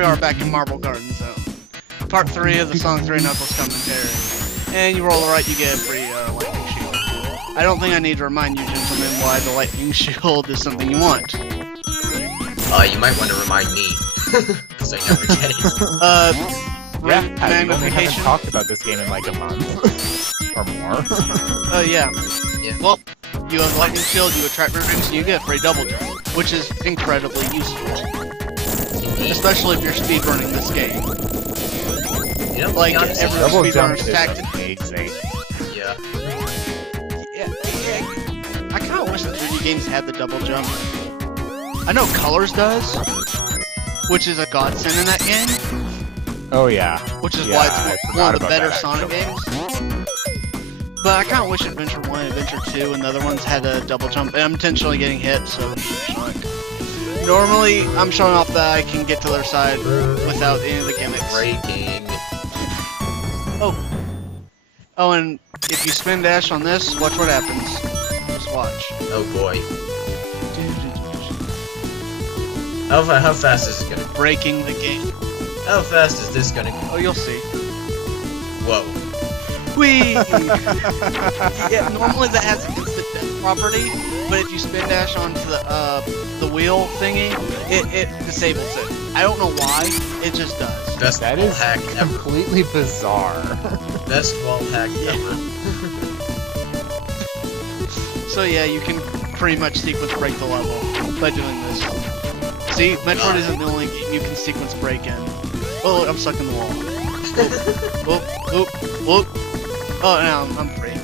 we are back in Marble Garden Zone. Part 3 of the Sonic 3 Knuckles commentary. And you roll the right, you get a free lightning shield. I don't think I need to remind you, gentlemen, why the lightning shield is something you want. You might want to remind me, because I never get it. Yeah, we only haven't talked about this game in like a month. Or more. Oh, yeah. Well, you have lightning shield, you attract rings, and you get a free double jump, which is incredibly useful. Especially if you're speedrunning this game. You know, like, honest, every double jump speedrunner's is tactic. amazing. Yeah. I kind of wish the 3D games had the double jump. I know Colors does, which is a godsend in that game. Oh yeah. Which is Yeah, why it's one of the better that, Sonic games. But I kind of wish Adventure 1 and Adventure 2 and the other ones had a double jump. And I'm intentionally getting hit, so Sonic. Normally, I'm showing off that I can get to their side without any of the gimmicks. Breaking. Oh, and if you spin dash on this, watch what happens. Just watch. Oh boy. How fast is it gonna? Breaking the game. How fast is this gonna go? Oh, you'll see. Whoa. Whee! Yeah, normally that has instant death property, but if you spin dash onto the wheel thingy, it disables it. I don't know why, it just does. Best That wall is hack ever. completely bizarre. Best wall hack ever. So yeah, you can pretty much sequence break the level by doing this. See, Metroid isn't the only game you can sequence break in. Oh, look, I'm stuck in the wall. Whoop. Oh, now I'm free.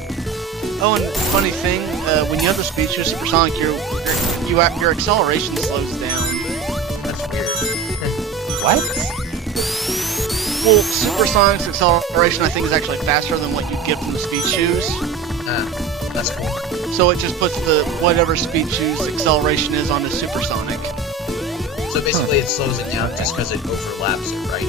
Oh, and funny thing, when you have the speed shoe supersonic, your acceleration slows down. That's weird. What? Well, supersonic's acceleration I think is actually faster than what you get from the speed shoes. That's cool. So it just puts the whatever speed shoes acceleration is onto supersonic. So basically it slows it down just because it overlaps it, right?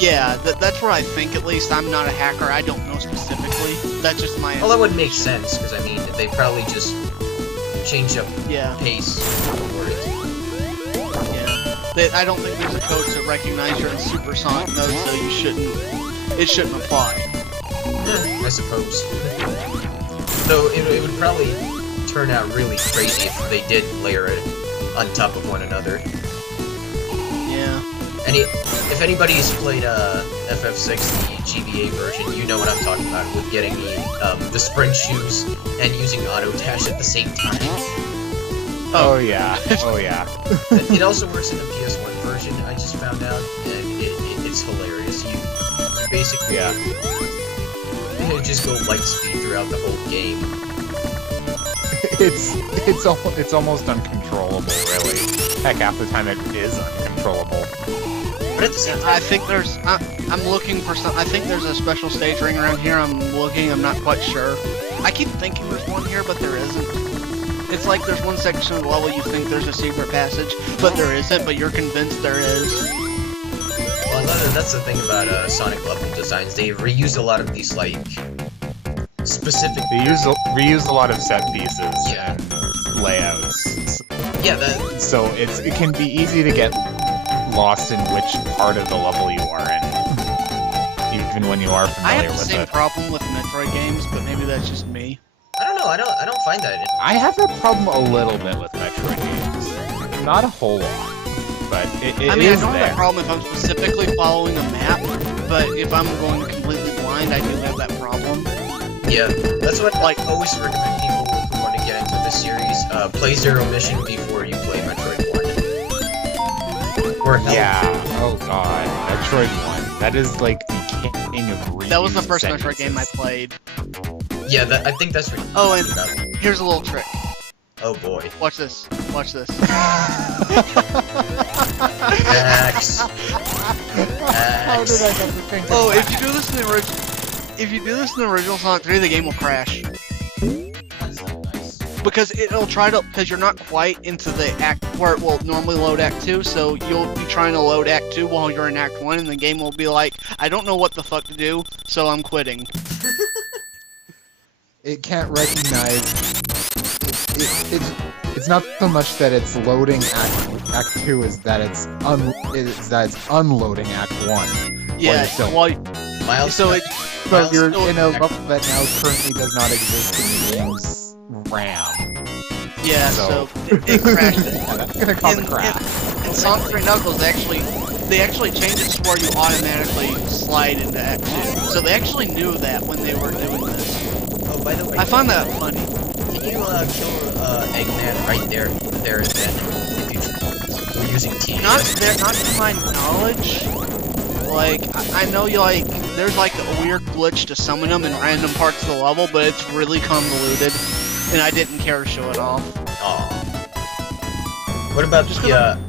Yeah, that's what I think at least. I'm not a hacker, I don't know specifically. That's just my... Well, that would make sense, because I mean, they probably just change up pace for it. I don't think there's a code to recognize you're in supersonic mode, so it shouldn't apply. I suppose. Though it would probably turn out really crazy if they did layer it on top of one another. Yeah. If anybody's played FF6, the GBA version, you know what I'm talking about with getting the sprint shoes and using auto dash at the same time. Oh yeah. Oh yeah. It also works in the PS1 version. I just found out, and it's hilarious. You basically just go light speed throughout the whole game. It's almost uncontrollable, really. Heck, half the time it is uncontrollable. But at the same time, I think there's... I'm looking for some... I think there's a special stage ring around here. I'm looking. I'm not quite sure. I keep thinking there's one here, but there isn't. It's like there's one section of the level you think there's a secret passage, but there isn't, but you're convinced there is. Well, that's the thing about Sonic level designs. They reuse a lot of these, like, specific... They reuse a lot of set pieces and layouts. Yeah, so it can be easy to get lost in which part of the level you are in, even when you are familiar with it. I have the same problem with Metroid games, but maybe that's just me. I don't know, I don't find that. I have that problem a little bit with Metroid games. Not a whole lot, but it I mean, is I don't there. have that problem if I'm specifically following a map, but if I'm going completely blind, I do have that problem. Yeah, that's what I always recommend people who want to get into this series. Play Zero Mission before you play Metroid 1. Or oh god, Metroid 1. That is like the king of reuse. That was the first Metroid game I played. Yeah, I think that's what. Oh, and here's a little trick. Oh boy. Watch this. Watch this. X. How did I never think of Oh, that? if you do this in the original Sonic 3, the game will crash. Because it'll try to, because you're not quite into the act where it will normally load Act 2, so you'll be trying to load Act 2 while you're in Act 1, and the game will be like, I don't know what the fuck to do, so I'm quitting. It can't recognize... it's not so much that it's loading Act 2, is that it's unloading Act 1. Yeah, Miles, So Miles you're still- in a level that now currently does not exist in the game's RAM. yeah, So- so it crashed. Yeah, that's gonna cause a In- crash. In Sonic 3 Knuckles, they actually changed it to where you automatically slide into Act 2. So they actually knew that when they were doing this. Oh, by the way, I find that funny. can you kill Eggman right there and then if you were using T? Not to my knowledge. Like, I know there's like a weird glitch to summon them in random parts of the level, but it's really convoluted, and I didn't care to show it off. Aw. What about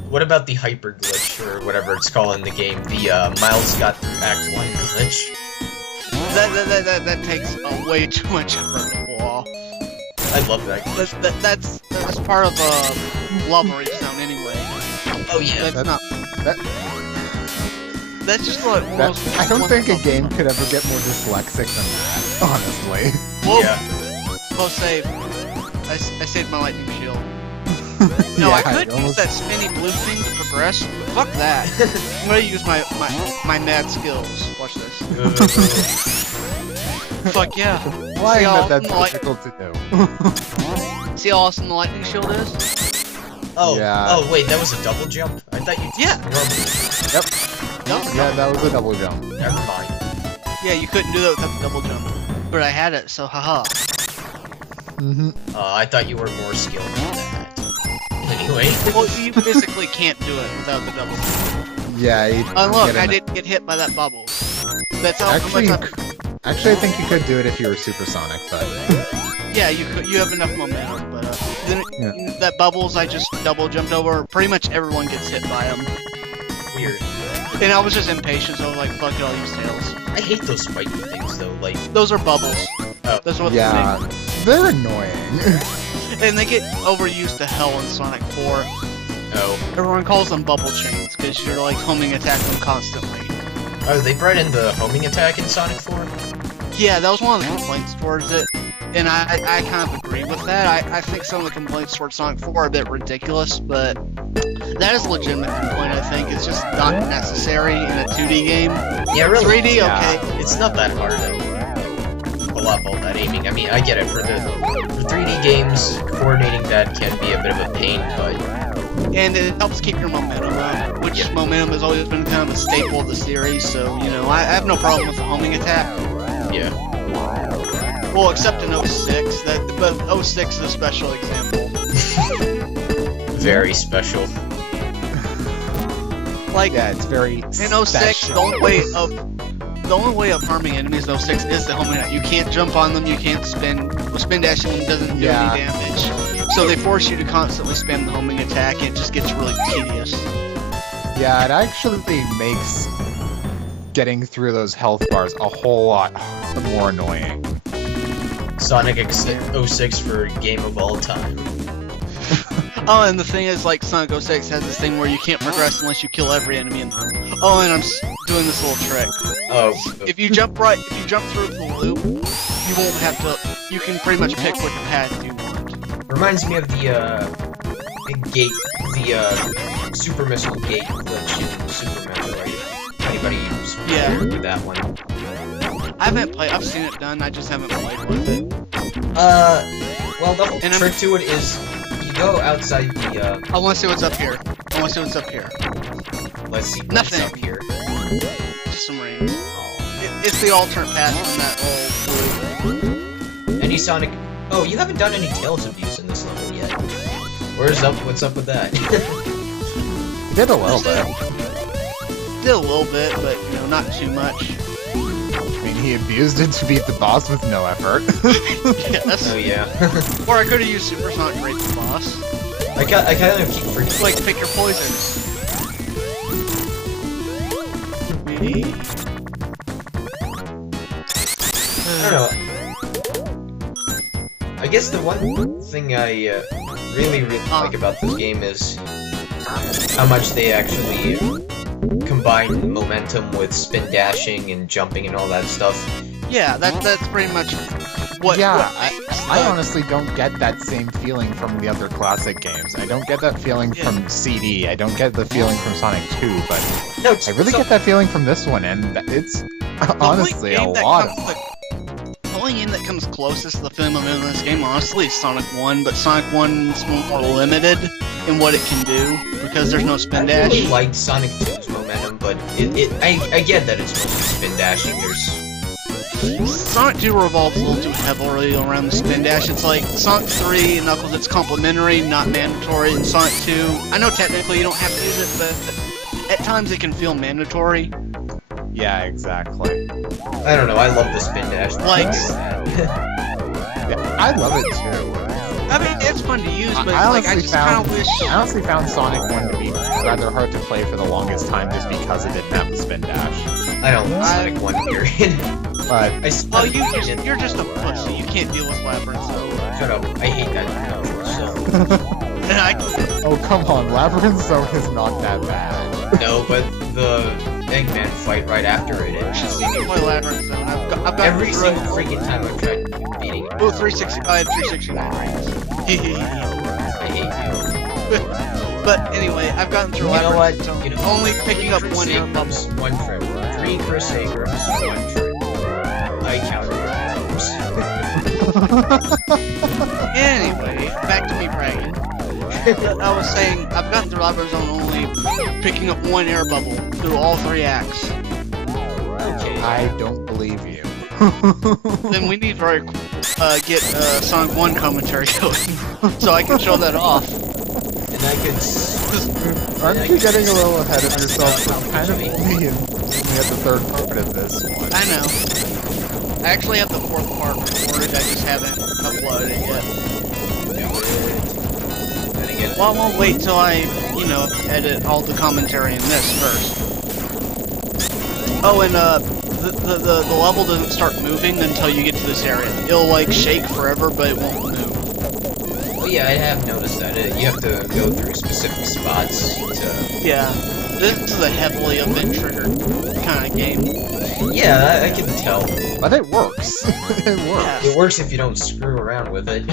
what about the hyper glitch or whatever it's called in the game? The Miles got through Act 1 glitch. That takes way too much effort to pull off. I love that glitch. That's part of Lava Reach Zone anyway. Oh yeah. That's just what most. I don't think a game could ever get more dyslexic than that, honestly. Well, Yeah. save. I saved my lightning shield. No, Yeah, I could you use almost- that spinny blue thing to progress. Fuck that. I'm gonna use my mad skills. Watch this. Fuck yeah. Why See how is that awesome the light- difficult to do? See how awesome the lightning shield is? Oh, Yeah. oh wait, that was a double jump? I thought you Yeah. normally. Yep. No, Yeah, that was a double jump. Never mind. yeah, you couldn't do that without the double jump. But I had it, so haha. Mm-hmm. I thought you were more skilled than that. Anyway. Well, you physically can't do it without the double jump. Yeah, you Oh look, get I in didn't get hit by that bubble. That's how Actually, much Actually, I think you could do it if you were supersonic, but yeah, you have enough momentum, but then Yeah. that bubbles I just double jumped over. Pretty much everyone gets hit by them, Weird. and I was just impatient, so I was like, "Fuck it, I'll use tails." I hate those spiky things though, like... Those are bubbles. Oh. That's what yeah, they're annoying. they and they get overused to hell in Sonic 4. Oh. Everyone calls them bubble chains because you're like homing attack them constantly. Oh, they brought in the homing attack in Sonic 4? Yeah, that was one of the complaints towards it, and I kind of agree with that. I think some of the complaints towards Sonic 4 are a bit ridiculous, but that is a legitimate complaint, I think. It's just not necessary in a 2D game. Yeah, really. 3D, Yeah. okay. It's not that hard to pull off all that aiming. I mean, I get it. For 3D games, coordinating that can be a bit of a pain, but... And it helps keep your momentum up, which Yeah. momentum has always been kind of a staple of the series, so, you know, I have no problem with the homing attack. Yeah. Well, except in 06, but 06 is a special example. Very special. Like, Yeah, it's very in 06, special. the only way of harming enemies in 06 is the homing attack. You can't jump on them, you can't spin. Well, spin dashing them doesn't do Yeah. any damage. So they force you to constantly spam the homing attack, and it just gets really tedious. Yeah, it actually makes getting through those health bars a whole lot more annoying. Sonic 06 for game of all time. Oh, and the thing is, like, Sonic 06 has this thing where you can't progress unless you kill every enemy in the room. Oh, and I'm doing this little trick. Oh. If you jump through the loop, you won't have to, you can pretty much pick which path you want. Reminds me of the gate, the super missile gate glitch in Super Metroid. Anybody who's familiar with that one? I haven't played, I've seen it done, I just haven't played with it. Well, the whole And I'm- trick to it is you go outside the, I want to see what's up here. I want to see what's up here. let's see what's Nothing. up here. Just some rings. Oh. It's the alternate path from that old blue. Any Sonic... Oh, you haven't done any Tails abuse in this level yet. What's up with that? You did a little bit. Did a little bit, but, you know, not too much. I mean, he abused it to beat the boss with no effort. Yes. Oh yeah. Or I could have used Super Sonic to raid the boss. I kind of keep forgetting. Like, pick your poisons. I don't know. I guess the one thing I really like about this game is how much they actually combine momentum with spin dashing and jumping and all that stuff. Yeah, that's pretty much what Yeah, makes I honestly don't get that same feeling from the other classic games. I don't get that feeling from CD. I don't get the feeling from Sonic 2, but No, I really get that feeling from this one, and it's honestly a lot of fun. The only game that comes closest to the feeling I'm in this game, honestly, is Sonic 1, but Sonic 1's more limited in what it can do, because there's no spin I dash. really liked Sonic 2's momentum, but I get that it's mostly spin dashing. Sonic 2 revolves a little too heavily around the spin dash. It's like Sonic 3 and Knuckles, it's complementary, not mandatory. And Sonic 2, I know technically you don't have to use it, but at times it can feel mandatory. Yeah, exactly. I don't know, I love the spin dash. Like, yeah, I love it too. I mean, it's fun to use, but I like, I just kind of wish... I honestly found Sonic 1 to be rather hard to play for the longest time just because it didn't have the spin dash. I don't like Sonic 1 period. But you're just a pussy. You can't deal with Labyrinth, so... Shut up, I hate that. So. Oh, come on, Labyrinth Zone is not that bad. No, but the Eggman fight right after it. You should see me play Labyrinth Zone. I've got every single freaking time I've tried beating it. Oh, 360. I have 369 rings. I hate you. But anyway, I've gotten through Labyrinth Zone. Only picking up one air bubble. One trip. 3 Crusaders, 1 trip. I counted Anyway, back to me bragging. I was saying, I've gotten through Labyrinth Zone only picking up 1 air bubble through all 3 acts. Okay. I don't believe you. Then we need to get Sonic 1 commentary going, so I can show that off. And I could... Aren't you getting a little ahead of yourself? It's kind of only at the 3rd part of this one. I know. I actually have the 4th part recorded, I just haven't uploaded it yet. Well, I won't wait till I, edit all the commentary in this first. Oh, and the level doesn't start moving until you get to this area. It'll like shake forever, but it won't move. Oh yeah, I have noticed that. You have to go through specific spots to... Yeah, this is a heavily event-triggered kind of game. Yeah, I can tell. But it works. It works. Yeah. It works if you don't screw around with it.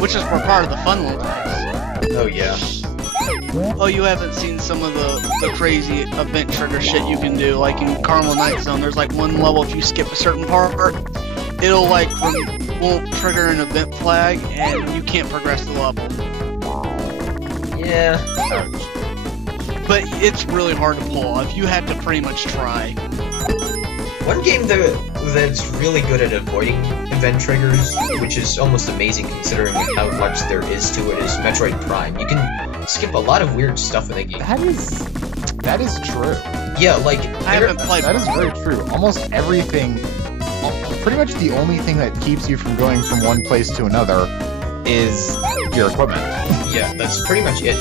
Which is where part of the fun will be. Oh yeah. Oh, you haven't seen some of the crazy event trigger shit you can do, like in Carnival Night Zone. There's like one level, if you skip a certain part, it'll like won't trigger an event flag, and you can't progress the level. Yeah. But it's really hard to pull off. You have to pretty much try. One game that's really good at avoiding event triggers, which is almost amazing considering how much there is to it, is Metroid Prime. You can skip a lot of weird stuff in the game. That is true. Yeah, like... I haven't played. That is very true. Almost everything... Pretty much the only thing that keeps you from going from one place to another is your equipment. Yeah, that's pretty much it.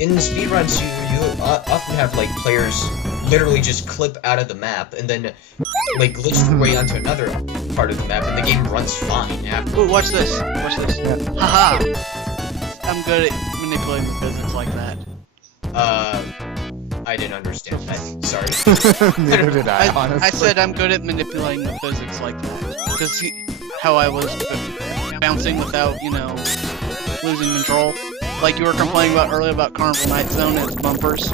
In speedruns, you often have, like, players literally just clip out of the map and then, like, glitch their way onto another part of the map, and the game runs fine after. Ooh, watch this. Watch this. Yeah. Haha! I'm good at manipulating the physics like that. I didn't understand that. Sorry. Neither did I, honestly. I said I'm good at manipulating the physics like that. Because how I was bouncing without, losing control. Like you were complaining about earlier about Carnival Night Zone and its bumpers.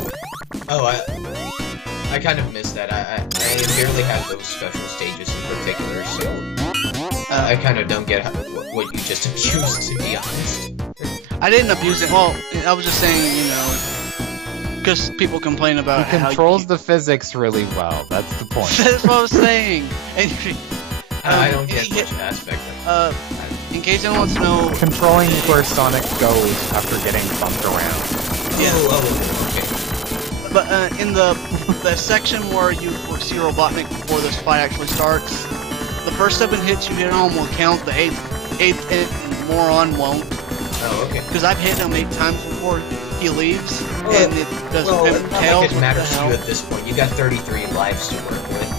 Oh, I kind of missed that. I barely had those special stages in particular, so I kind of don't get what you just abused, to be honest. I didn't abuse it. Well, I was just saying, because people complain about He controls the physics really well. That's the point. That's what I was saying. And, I don't get much aspect of it. In case anyone wants to know... Controlling where Sonic goes after getting bumped around. Yeah. Oh, okay. But in the section where you see Robotnik before this fight actually starts, the first 7 hits you hit on will count, the 8th hit moron won't. Oh, okay. Because I've hit him 8 times before he leaves, and it doesn't Well, hit it's not tails. like it matters to you at this point. You got 33 lives to work with.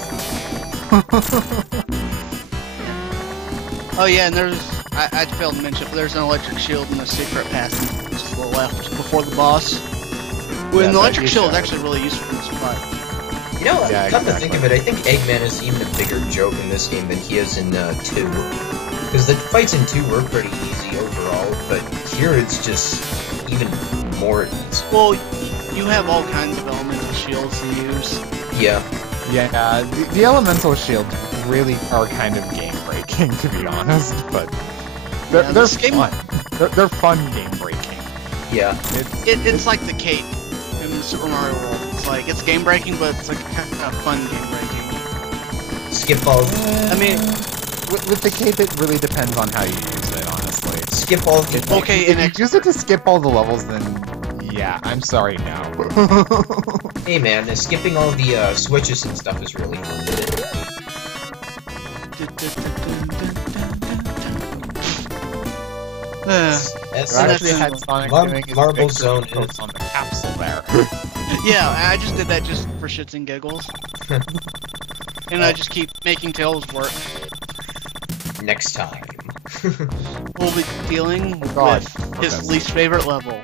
Oh yeah, and I failed to mention, but there's an electric shield in the secret passage just to the left before the boss. When the electric shield is actually really useful in this fight. You know, Yeah, come to think of it, I think Eggman is even a bigger joke in this game than he is in 2. Because the fights in 2 were pretty easy overall, but here it's just even more easy. Well, you have all kinds of elemental shields to use. Yeah. Yeah, the elemental shields really are kind of game breaking, to be honest. But they're fun. They're fun game breaking. Yeah. It's like the cape in Super Mario World. It's like it's game breaking, but it's like kind of fun game breaking. Skip all. I mean, with the cape, it really depends on how you use it, honestly. Skip all the. Okay, if you use it to skip all the levels, then yeah, I'm sorry, no. Hey man, skipping all the switches and stuff is really fun. I actually had Sonic doing his Marble victory Zone pose is- on the capsule there. yeah, I just did that just for shits and giggles. And I just keep making Tails work. Next time. We'll be dealing God. with his least favorite level.